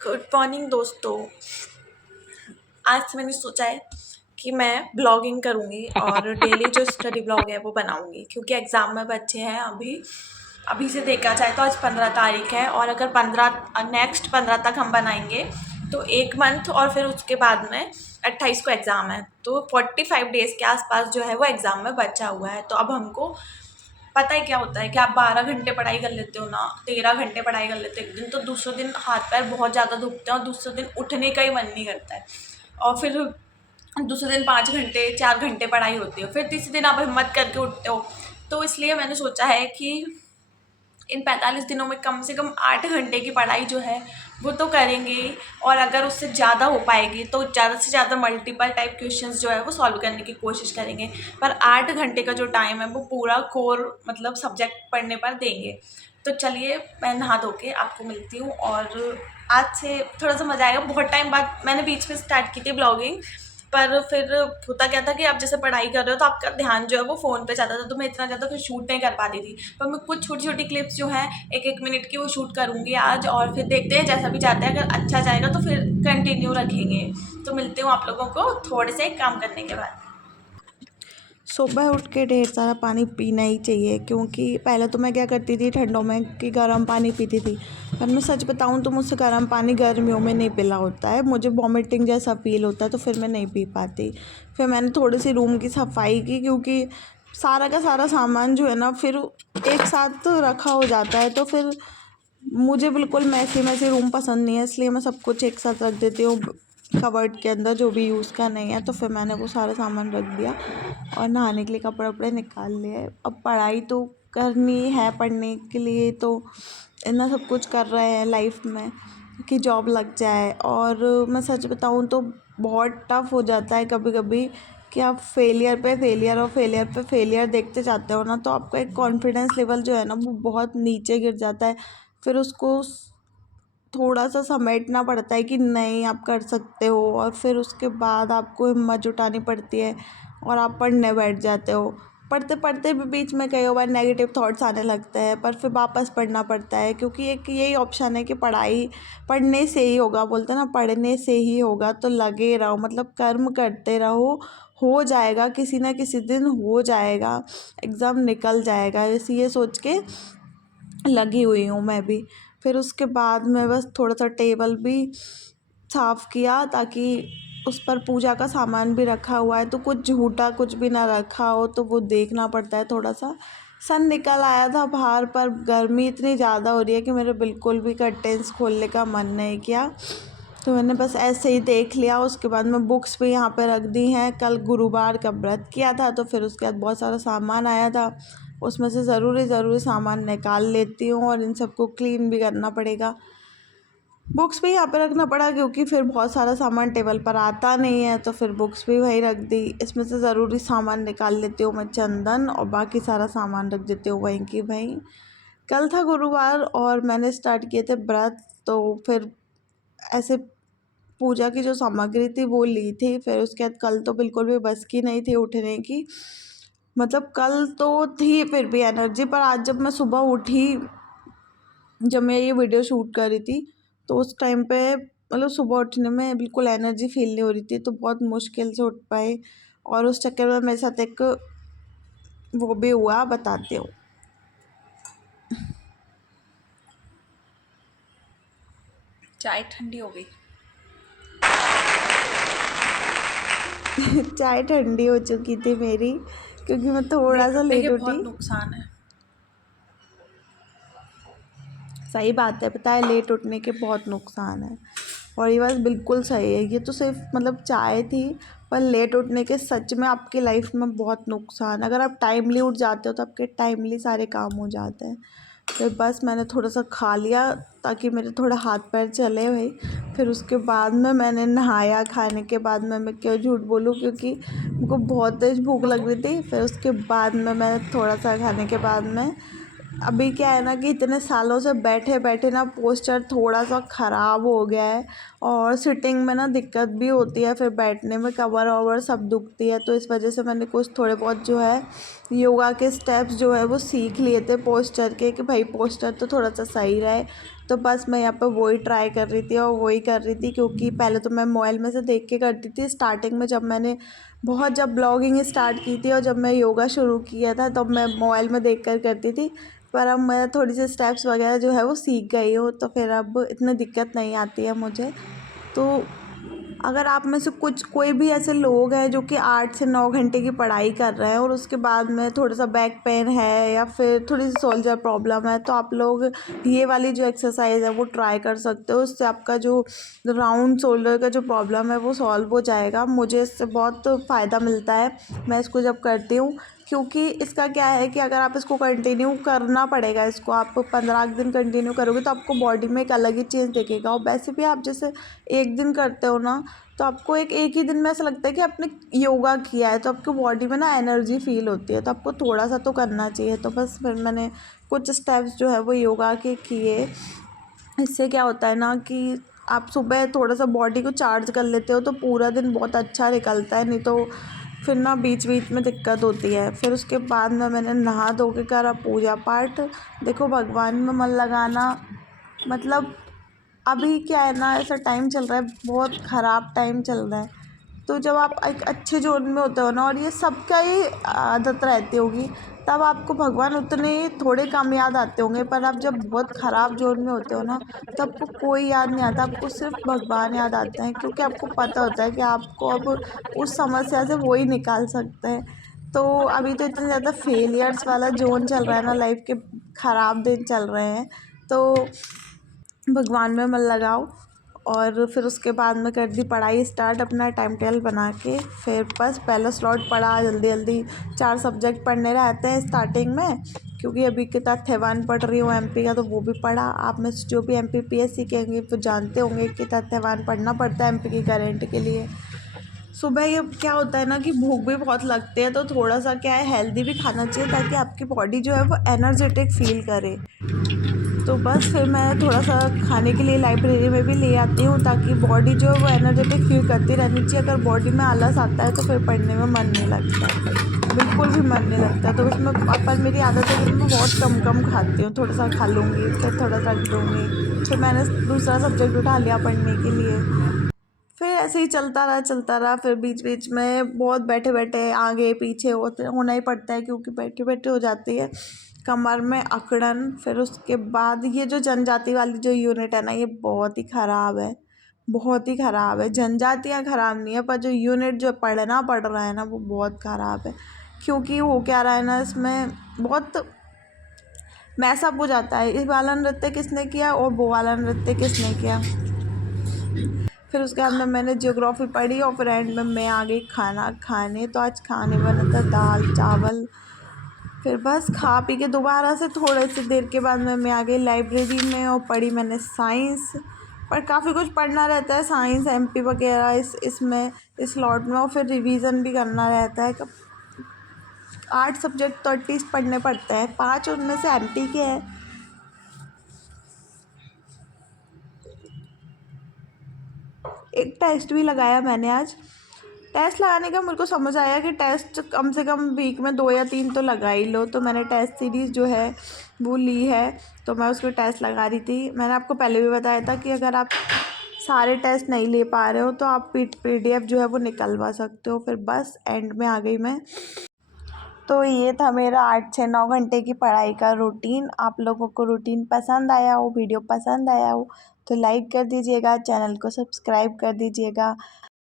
Good morning दोस्तों। आज से मैंने सोचा है कि मैं ब्लॉगिंग करूँगी और डेली जो स्टडी ब्लॉग है वो बनाऊँगी, क्योंकि एग्ज़ाम में बच्चे हैं अभी से देखा जाए तो आज 15 तारीख है, और अगर नेक्स्ट 15 तक हम बनाएंगे तो 1 मंथ, और फिर उसके बाद में 28 को एग्ज़ाम है, तो 45 डेज़ के आसपास जो है वो एग्ज़ाम में बचा हुआ है। तो अब हमको पता है क्या होता है कि आप 12 घंटे पढ़ाई कर लेते हो ना, 13 घंटे पढ़ाई कर लेते हो एक दिन, तो दूसरे दिन हाथ पैर बहुत ज़्यादा दुखते हैं और दूसरे दिन उठने का ही मन नहीं करता है। और फिर दूसरे दिन 5 घंटे 4 घंटे पढ़ाई होती है, फिर तीसरे दिन आप हिम्मत करके उठते हो। तो इसलिए मैंने सोचा है कि इन 45 दिनों में कम से कम 8 घंटे की पढ़ाई जो है वो तो करेंगे, और अगर उससे ज़्यादा हो पाएगी तो ज़्यादा से ज़्यादा मल्टीपल टाइप क्वेश्चंस जो है वो सॉल्व करने की कोशिश करेंगे। पर 8 घंटे का जो टाइम है वो पूरा कोर मतलब सब्जेक्ट पढ़ने पर देंगे। तो चलिए मैं नहा धो के आपको मिलती हूँ, और आज से थोड़ा सा मज़ा आएगा। बहुत टाइम बाद मैंने बीच में स्टार्ट की थी ब्लॉगिंग, पर फिर होता क्या था कि आप जैसे पढ़ाई कर रहे हो तो आपका ध्यान जो है वो फ़ोन पे जाता था, तो मैं इतना ज़्यादा फिर शूट नहीं कर पाती थी। पर मैं कुछ छोटी छोटी क्लिप्स जो हैं 1-1 मिनट की वो शूट करूँगी आज, और फिर देखते हैं जैसा भी जाता है। अगर अच्छा जाएगा तो फिर कंटिन्यू रखेंगे। तो मिलते हूँ आप लोगों को थोड़े से काम करने के बाद। सुबह उठ के ढेर सारा पानी पीना ही चाहिए, क्योंकि पहले तो मैं क्या करती थी ठंडों में कि गर्म पानी पीती थी। पर मैं सच बताऊं तो मुझसे गर्म पानी गर्मियों में नहीं पिला होता है, मुझे वॉमिटिंग जैसा फील होता है, तो फिर मैं नहीं पी पाती। फिर मैंने थोड़ी सी रूम की सफाई की, क्योंकि सारा का सारा सामान जो है ना फिर एक साथ रखा हो जाता है, तो फिर मुझे बिल्कुल मैसी मैसी रूम पसंद नहीं है, इसलिए मैं सब कुछ एक साथ रख देती हूँ कबर्ड के अंदर, जो भी यूज़ का नहीं है। तो फिर मैंने वो सारा सामान रख दिया और नहाने के लिए कपड़े वपड़े निकाल लिए। अब पढ़ाई तो करनी है, पढ़ने के लिए तो इतना सब कुछ कर रहे हैं लाइफ में कि जॉब लग जाए। और मैं सच बताऊँ तो बहुत टफ हो जाता है कभी कभी कि आप फेलियर पे फेलियर और फेलियर पे फेलियर देखते जाते हो ना, तो आपका एक कॉन्फिडेंस लेवल जो है ना वो बहुत नीचे गिर जाता है। फिर उसको थोड़ा सा समेटना पड़ता है कि नहीं आप कर सकते हो, और फिर उसके बाद आपको हिम्मत जुटानी पड़ती है और आप पढ़ने बैठ जाते हो। पढ़ते पढ़ते भी बीच में कई बार नेगेटिव थॉट्स आने लगते हैं, पर फिर वापस पढ़ना पड़ता है, क्योंकि एक यही ऑप्शन है कि पढ़ाई पढ़ने से ही होगा, बोलते हैं ना पढ़ने से ही होगा। तो लगे रहो, मतलब कर्म करते रहो, हो जाएगा, किसी ना किसी दिन हो जाएगा, एग्ज़ाम निकल जाएगा, ऐसे ये सोच के लगी हुई हूँ मैं भी। फिर उसके बाद मैं बस थोड़ा सा टेबल भी साफ़ किया, ताकि उस पर पूजा का सामान भी रखा हुआ है, तो कुछ झूठा कुछ भी ना रखा हो, तो वो देखना पड़ता है थोड़ा सा। सन निकल आया था बाहर, पर गर्मी इतनी ज़्यादा हो रही है कि मेरे बिल्कुल भी कर्टेन्स खोलने का मन नहीं किया, तो मैंने बस ऐसे ही देख लिया। उसके बाद मैं बुक्स भी यहाँ पे रख दी हैं। कल गुरुवार का व्रत किया था, तो फिर उसके बाद बहुत सारा सामान आया था, उसमें से ज़रूरी सामान निकाल लेती हूँ, और इन सबको क्लीन भी करना पड़ेगा। बुक्स भी यहाँ पे रखना पड़ा, क्योंकि फिर बहुत सारा सामान टेबल पर आता नहीं है, तो फिर बुक्स भी वहीं रख दी। इसमें से ज़रूरी सामान निकाल लेती हूँ मैं, चंदन, और बाकी सारा सामान रख देती हूँ वहीं की वहीं। कल था गुरुवार और मैंने स्टार्ट किए थे व्रत, तो फिर ऐसे पूजा की जो सामग्री थी वो ली थी। फिर उसके बाद कल तो बिल्कुल भी बस की नहीं थी उठने की, मतलब कल तो थी फिर भी एनर्जी, पर आज जब मैं सुबह उठी, जब मैं ये वीडियो शूट कर रही थी, तो उस टाइम पे मतलब सुबह उठने में बिल्कुल एनर्जी फील नहीं हो रही थी, तो बहुत मुश्किल से उठ पाए। और उस चक्कर में मेरे साथ एक वो भी हुआ, बताती हूँ। चाय ठंडी हो गई। चाय ठंडी हो चुकी थी मेरी, क्योंकि मैं थोड़ा लेट सा उठने के लेट उठी। बहुत नुकसान है। सही बात है, पता है लेट उठने के बहुत नुकसान है, और ये बात बिल्कुल सही है। ये तो सिर्फ मतलब चाय थी, पर लेट उठने के सच में आपकी लाइफ में बहुत नुकसान। अगर आप टाइमली उठ जाते हो तो आपके टाइमली सारे काम हो जाते हैं। फिर बस मैंने थोड़ा सा खा लिया ताकि मेरे थोड़ा हाथ पैर चले भाई। फिर उसके बाद में मैंने नहाया। खाने के बाद में मैं क्यों झूठ बोलूँ, क्योंकि मुझको बहुत तेज़ भूख लग रही थी। फिर उसके बाद में मैंने थोड़ा सा खाने के बाद में, अभी क्या है ना कि इतने सालों से बैठे बैठे ना पोस्चर थोड़ा सा ख़राब हो गया है, और सिटिंग में ना दिक्कत भी होती है, फिर बैठने में कमर ववर सब दुखती है, तो इस वजह से मैंने कुछ थोड़े बहुत जो है योगा के स्टेप्स जो है वो सीख लिए थे पोस्चर के, कि भाई पोस्चर तो थोड़ा सा सही रहे। तो बस मैं यहाँ पे वही ट्राई कर रही थी और वही कर रही थी, क्योंकि पहले तो मैं मोबाइल में से देख के करती थी स्टार्टिंग में, जब ब्लॉगिंग स्टार्ट की थी और जब मैं योगा शुरू किया था तब मैं मोबाइल में देख कर करती थी। पर अब मैं थोड़ी सी स्टेप्स वगैरह जो है वो सीख गई हूँ, तो फिर अब इतनी दिक्कत नहीं आती है मुझे। तो अगर आप में से कोई भी ऐसे लोग हैं जो कि 8 से 9 घंटे की पढ़ाई कर रहे हैं और उसके बाद में थोड़ा सा बैक पेन है या फिर थोड़ी सी शोल्डर प्रॉब्लम है, तो आप लोग ये वाली जो एक्सरसाइज है वो ट्राई कर सकते हो। उससे आपका जो राउंड शोल्डर का जो प्रॉब्लम है वो सॉल्व हो जाएगा। मुझे इससे बहुत फ़ायदा मिलता है, मैं इसको जब करती हूँ। क्योंकि इसका क्या है कि अगर आप इसको कंटिन्यू करना पड़ेगा, इसको आप 15 दिन कंटिन्यू करोगे तो आपको बॉडी में एक अलग ही चेंज दिखेगा। और वैसे भी आप जैसे एक दिन करते हो ना, तो आपको एक ही दिन में ऐसा लगता है कि आपने योगा किया है, तो आपकी बॉडी में ना एनर्जी फील होती है। तो आपको थोड़ा सा तो करना चाहिए। तो बस फिर मैंने कुछ स्टेप्स जो है वो योगा के किए। इससे क्या होता है ना कि आप सुबह थोड़ा सा बॉडी को चार्ज कर लेते हो तो पूरा दिन बहुत अच्छा निकलता है। नहीं तो फिर ना बीच बीच में दिक्कत होती है। फिर उसके बाद में मैंने नहा धो के करा पूजा पाठ। देखो, भगवान में मन लगाना मतलब, अभी क्या है ना, ऐसा टाइम चल रहा है, बहुत ख़राब टाइम चल रहा है। तो जब आप एक अच्छे जोन में होते हो ना, और ये सबका ही आदत रहती होगी, तब आपको भगवान उतने थोड़े कम याद आते होंगे। पर आप जब बहुत ख़राब जोन में होते हो ना, तो आपको कोई याद नहीं आता, आपको सिर्फ भगवान याद आते हैं। क्योंकि आपको पता होता है कि आपको अब उस समस्या से वो ही निकाल सकते हैं। तो अभी तो इतने ज़्यादा फेलियर्स वाला जोन चल रहा है ना, लाइफ के ख़राब दिन चल रहे हैं। तो भगवान में मन लगाओ। और फिर उसके बाद में कर दी पढ़ाई स्टार्ट, अपना टाइम टेबल बना के। फिर बस पहला स्लॉट पढ़ा, जल्दी जल्दी 4 सब्जेक्ट पढ़ने रहते हैं स्टार्टिंग में। क्योंकि अभी के तथ्य 1 पढ़ रही हूँ एमपी का, तो वो भी पढ़ा। आप में से जो भी एमपी पीएससी के होंगे वो जानते होंगे कि तथ्य 1 पढ़ना पड़ता है एमपी की करंट के लिए। सुबह ये क्या होता है ना कि भूख भी बहुत लगती है, तो थोड़ा सा क्या है, हेल्दी भी खाना चाहिए ताकि आपकी बॉडी जो है वो एनर्जेटिक फील करे। तो बस फिर मैं थोड़ा सा खाने के लिए लाइब्रेरी में भी ले आती हूँ, ताकि बॉडी जो है वो एनर्जेटिक फील करती रहनी चाहिए। अगर बॉडी में आलस आता है तो फिर पढ़ने में मन नहीं लगता, बिल्कुल भी मन नहीं लगता। तो उसमें पर मेरी आदत है कि मैं बहुत कम कम खाती हूँ, थोड़ा सा खा लूँगी फिर थोड़ा सा रख दूँगी, फिर मैंने दूसरा सब्जेक्ट उठा लिया पढ़ने के लिए। फिर ऐसे ही चलता रहा। फिर बीच बीच में बहुत बैठे बैठे आगे पीछे होना ही पड़ता है, क्योंकि बैठे बैठे हो जाती है कमर में अकड़न। फिर उसके बाद ये जो जनजाति वाली जो यूनिट है ना, ये बहुत ही ख़राब है, बहुत ही ख़राब है। जनजातियाँ ख़राब नहीं है, पर जो यूनिट जो पढ़ना पड़ रहा है ना वो बहुत ख़राब है। क्योंकि वो क्या रहा है ना, इसमें बहुत मैसअप हो जाता है। इस वाला नृत्य किसने किया और वो वाला नृत्य किसने किया। फिर उसके बाद में मैंने ज्योग्राफी पढ़ी और फिर एंड में मैं आ गई खाना खाने। तो आज खाने बना था दाल चावल। फिर बस खा पी के दोबारा से थोड़े से देर के बाद में मैं आ गई लाइब्रेरी में और पढ़ी मैंने साइंस। पर काफ़ी कुछ पढ़ना रहता है, साइंस एमपी वगैरह इसमें इस स्लॉट में। और फिर रिवीजन भी करना रहता है। 8 सब्जेक्ट तो एटलीस्ट पढ़ने पड़ते हैं, 5 उनमें से एमपी के हैं। एक टेस्ट भी लगाया मैंने आज। टेस्ट लगाने का मेरे को समझ आया कि टेस्ट कम से कम वीक में 2 या 3 तो लगा ही लो। तो मैंने टेस्ट सीरीज़ जो है वो ली है, तो मैं उसको टेस्ट लगा रही थी। मैंने आपको पहले भी बताया था कि अगर आप सारे टेस्ट नहीं ले पा रहे हो तो आप पीडीएफ जो है वो निकलवा सकते हो। फिर बस एंड में आ गई मैं। तो ये था मेरा 8 से 9 घंटे की पढ़ाई का रूटीन। आप लोगों को रूटीन पसंद आया हो, वीडियो पसंद आया हो, तो लाइक कर दीजिएगा, चैनल को सब्सक्राइब कर दीजिएगा।